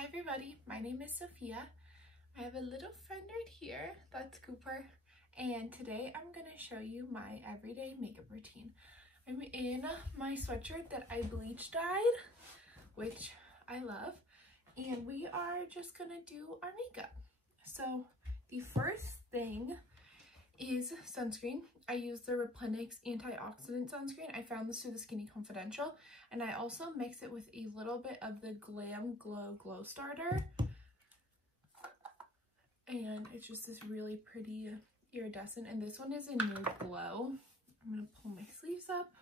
Hi everybody, my name is Sophia. I have a little friend right here, that's Cooper, and today I'm going to show you my everyday makeup routine. I'm in my sweatshirt that I bleach dyed, which I love, and we are just going to do our makeup. So the first thing is sunscreen. I use the Replenix antioxidant sunscreen. I found this through the Skinny Confidential, and I also mix it with a little bit of the GlamGlow Glow Starter, and it's just this really pretty iridescent, and this one is in Nude Glow. I'm gonna pull my sleeves up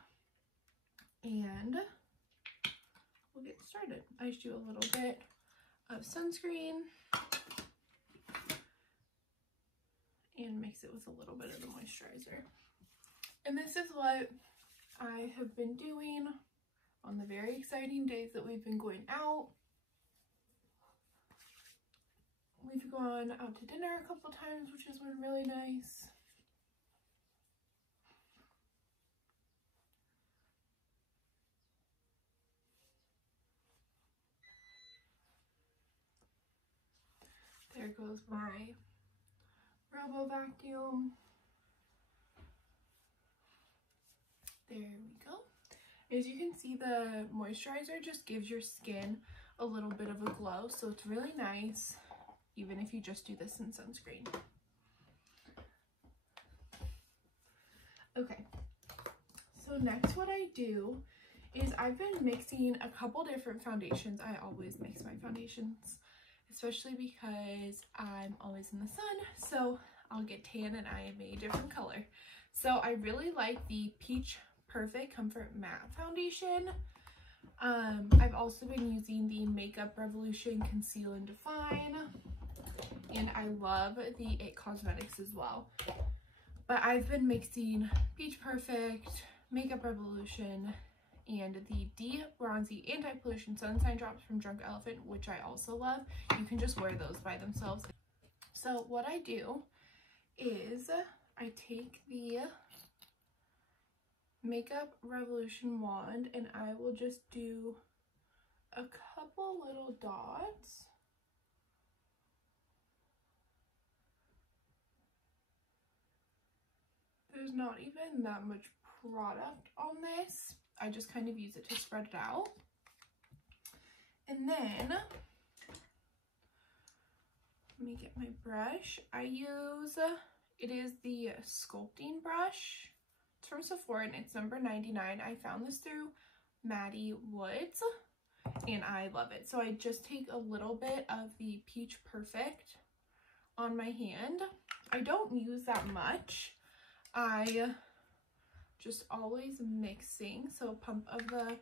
and we'll get started. I just do a little bit of sunscreen and mix it with a little bit of the moisturizer. And this is what I have been doing on the very exciting days that we've been going out. We've gone out to dinner a couple times, which has been really nice. There goes my Robo Vacuum. There we go. As you can see, the moisturizer just gives your skin a little bit of a glow, so it's really nice even if you just do this in sunscreen. Okay, so next what I do is I've been mixing a couple different foundations. I always mix my foundations, especially because I'm always in the sun, so I'll get tan and I am a different color. So I really like the Peach Perfect Comfort Matte Foundation. I've also been using the Makeup Revolution Conceal and Define, and I love the It Cosmetics as well. But I've been mixing Peach Perfect, Makeup Revolution, and the D-Bronzi Anti-Pollution Sunshine Drops from Drunk Elephant, which I also love. You can just wear those by themselves. So what I do is I take the Makeup Revolution wand and I will just do a couple little dots. There's not even that much product on this. I just kind of use it to spread it out. And then, let me get my brush. I use, it is the sculpting brush. It's from Sephora and it's number 99. I found this through Maddie Woods and I love it. So I just take a little bit of the Peach Perfect on my hand. I don't use that much. I just always mixing, so a pump of the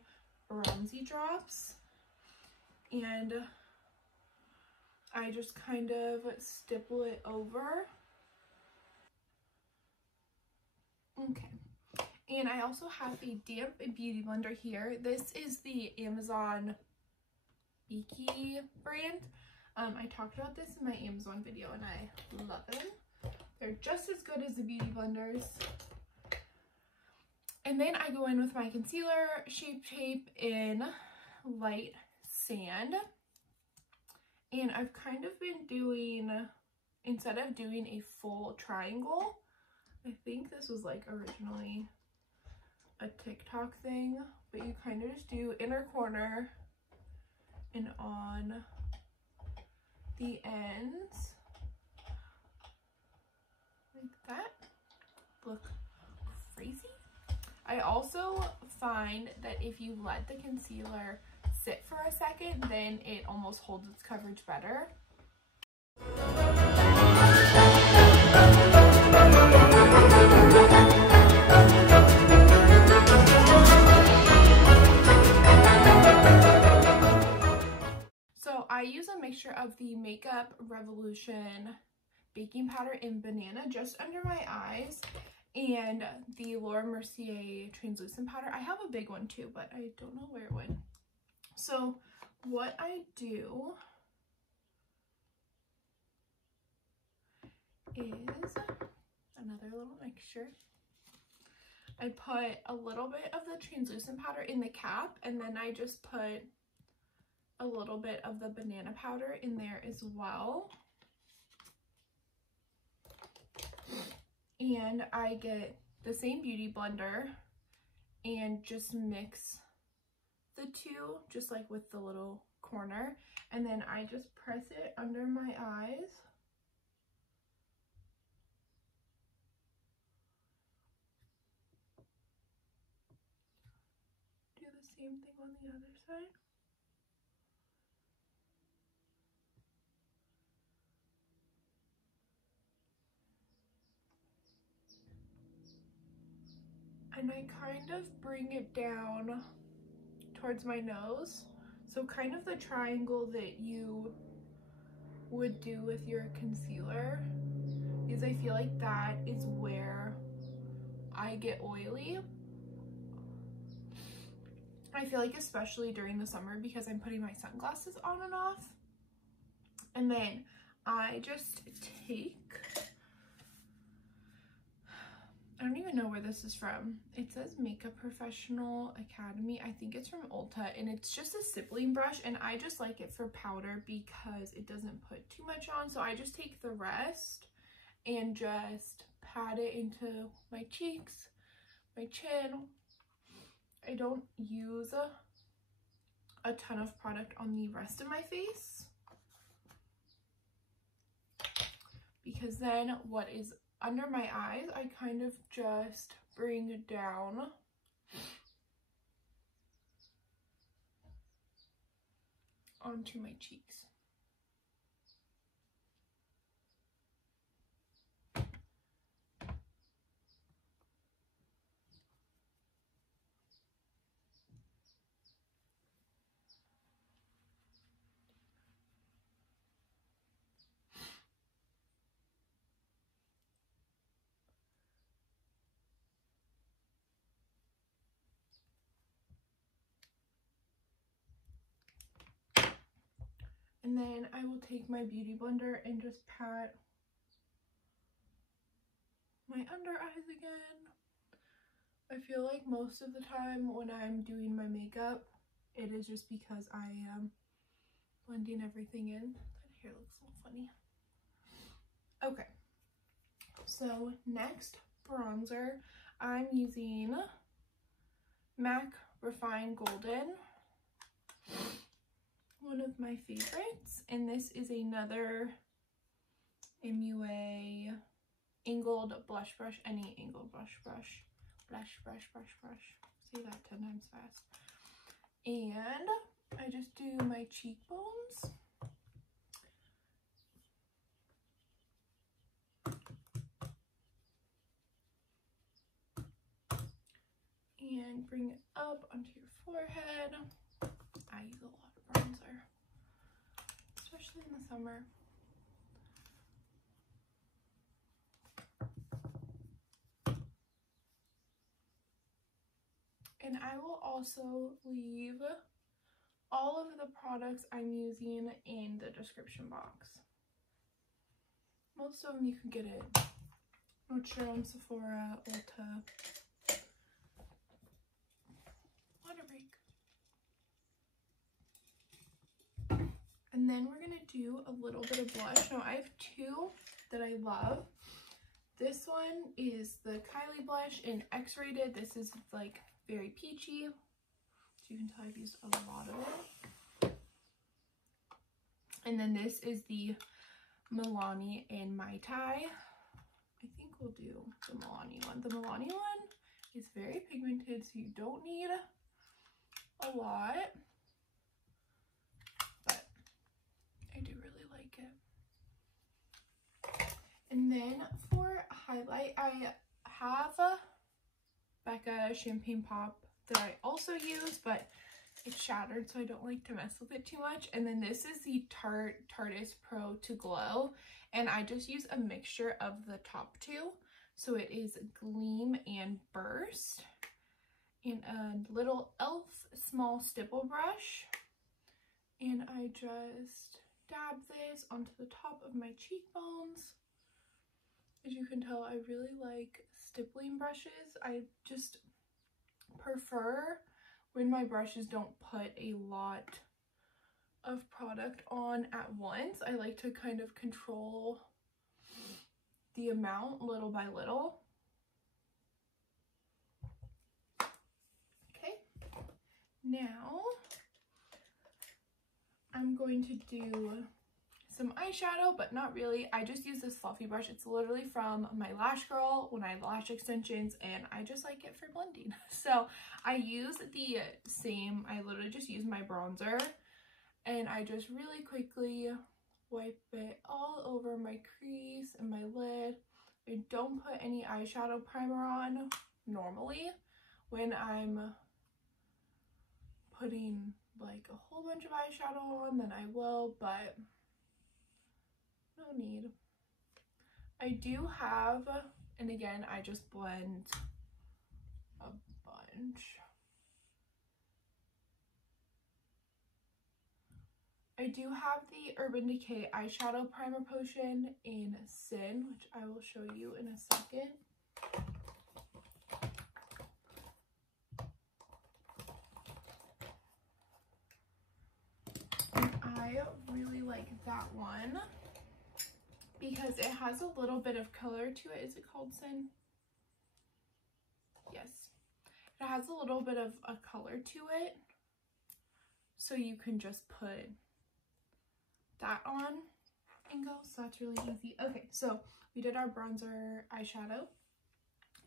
Bronzi drops, and I just kind of stipple it over. Okay, and I also have a damp beauty blender here. This is the Amazon Beaky brand. I talked about this in my Amazon video and I love them. They're just as good as the beauty blenders. And then I go in with my concealer, Shape Tape in Light Sand. And I've kind of been doing, instead of doing a full triangle, I think this was like originally a TikTok thing, but you kind of just do inner corner and on the ends. Like that. Look crazy. I also find that if you let the concealer sit for a second, then it almost holds its coverage better. So I use a mixture of the Makeup Revolution baking powder in Banana just under my eyes and the Laura Mercier translucent powder. I have a big one too, but I don't know where it went. So what I do is another little mixture. I put a little bit of the translucent powder in the cap, and then I just put a little bit of the banana powder in there as well. And I get the same beauty blender and just mix the two, just like with the little corner, and then I just press it under my eyes. Do the same thing on the other side. And I kind of bring it down towards my nose. So kind of the triangle that you would do with your concealer, because I feel like that is where I get oily. I feel like especially during the summer because I'm putting my sunglasses on and off. And then I just take, I don't even know where this is from. It says Makeup Professional Academy. I think it's from Ulta, and it's just a stippling brush, and I just like it for powder because it doesn't put too much on. So I just take the rest and just pat it into my cheeks, my chin. I don't use a ton of product on the rest of my face, because then what is under my eyes, I kind of just bring down onto my cheeks. And then I will take my beauty blender and just pat my under eyes again. I feel like most of the time when I'm doing my makeup, it is just because I am blending everything in. That hair looks so funny. Okay, so next bronzer, I'm using MAC Refined Golden, one of my favorites, and this is another MUA Angled Blush Brush, any Angled Blush Brush. Say that 10 times fast. And I just do my cheekbones. And bring it up onto your forehead. I use a lot of bronzer, especially in the summer. And I will also leave all of the products I'm using in the description box. Most of them you can get at Mercier, Sephora, Ulta. Water break. And then we're gonna do a little bit of blush. Now I have two that I love. This one is the Kylie blush in X-Rated. This is like very peachy. So you can tell I've used a lot of it. And then this is the Milani in Mai Tai. I think we'll do the Milani one. The Milani one is very pigmented, so you don't need a lot. But I do really like it. And then for highlight, I have a Becca Champagne Pop that I also use, but it's shattered, so I don't like to mess with it too much. And then this is the Tarteist Pro to Glow, and I just use a mixture of the top two. So it is Gleam and Burst, and a little e.l.f. small stipple brush. And I just dab this onto the top of my cheekbones. As you can tell, I really like stippling brushes. I just prefer when my brushes don't put a lot of product on at once. I like to kind of control the amount little by little. Okay, now I'm going to do some eyeshadow, but not really. I just use this fluffy brush. It's literally from my Lash Girl when I have lash extensions, and I just like it for blending. So I use the same, I literally just use my bronzer, and I just really quickly wipe it all over my crease and my lid. I don't put any eyeshadow primer on normally. When I'm putting like a whole bunch of eyeshadow on, then I will, but no need. I do have, and again, I just blend a bunch. I do have the Urban Decay eyeshadow primer potion in Sin, which I will show you in a second. I really like that one because it has a little bit of color to it. Is it called Sin? Yes. It has a little bit of a color to it, so you can just put that on and go. So that's really easy. Okay, so we did our bronzer, eyeshadow,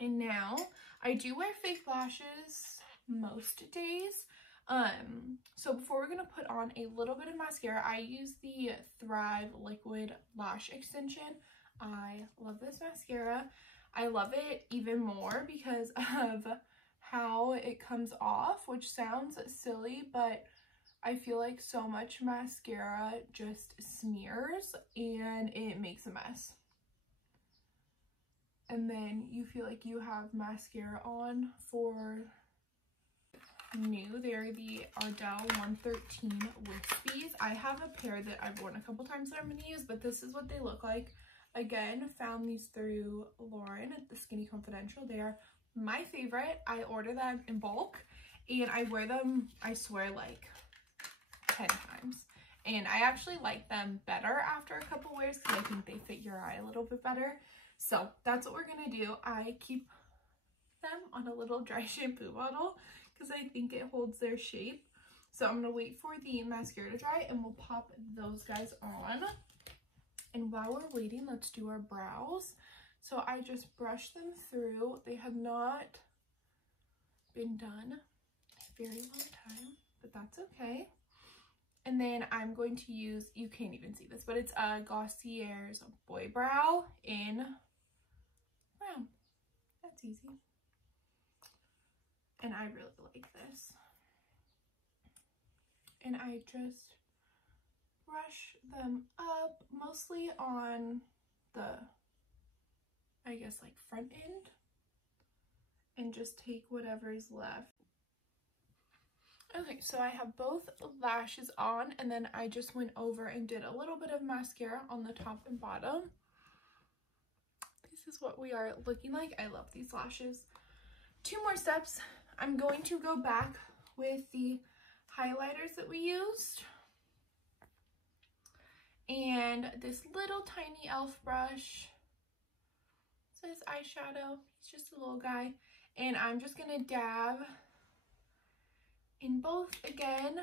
and now I do wear fake lashes most days. So before we're gonna put on a little bit of mascara, I use the Thrive Liquid Lash Extension. I love this mascara. I love it even more because of how it comes off, which sounds silly, but I feel like so much mascara just smears and it makes a mess. And then you feel like you have mascara on for Nude. They're the Ardell 113 Wispies. I have a pair that I've worn a couple times that I'm going to use, but this is what they look like. Again, found these through Lauren at the Skinny Confidential. They are my favorite. I order them in bulk and I wear them, I swear, like 10 times. And I actually like them better after a couple wears because I think they fit your eye a little bit better. So that's what we're going to do. I keep them on a little dry shampoo bottle because I think it holds their shape. So I'm going to wait for the mascara to dry and we'll pop those guys on. And while we're waiting, let's do our brows. So I just brushed them through. They have not been done a very long time, but that's okay. And then I'm going to use, you can't even see this, but it's Glossier's Boy Brow in brown. That's easy. And I really like this. And I just brush them up, mostly on the, I guess, like front end, and just take whatever's left. Okay, so I have both lashes on, and then I just went over and did a little bit of mascara on the top and bottom. This is what we are looking like. I love these lashes. 2 more steps. I'm going to go back with the highlighters that we used. And this little tiny e.l.f. brush. It says eyeshadow. It's just a little guy. And I'm just going to dab in both again.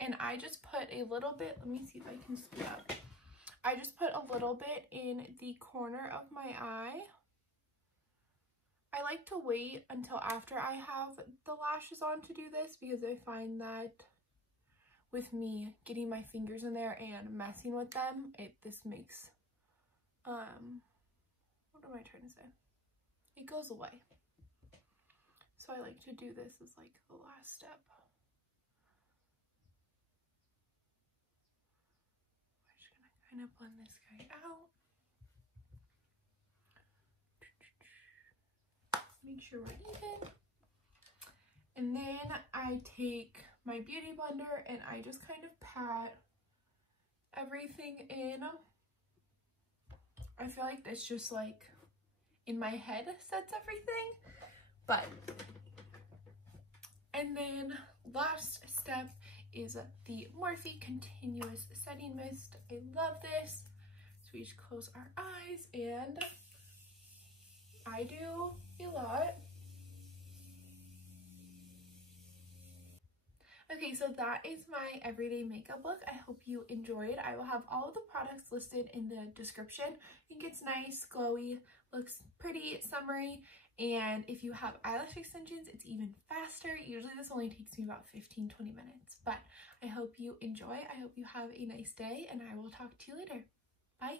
And I just put a little bit, let me see if I can scoot up. I just put a little bit in the corner of my eye. I like to wait until after I have the lashes on to do this because I find that with me getting my fingers in there and messing with them, this makes, what am I trying to say? It goes away. So I like to do this as like the last step. I'm just gonna kind of blend this guy out. Make sure we're even. And then I take my beauty blender and I just kind of pat everything in. I feel like this just like in my head sets everything, but and then last step is the Morphe Continuous Setting Mist. I love this. So we just close our eyes, and I do a lot. Okay, so that is my everyday makeup look. I hope you enjoyed. I will have all of the products listed in the description. I think it's nice, glowy, looks pretty, summery, and if you have eyelash extensions, it's even faster. Usually this only takes me about 15-20 minutes, but I hope you enjoy. I hope you have a nice day, and I will talk to you later. Bye.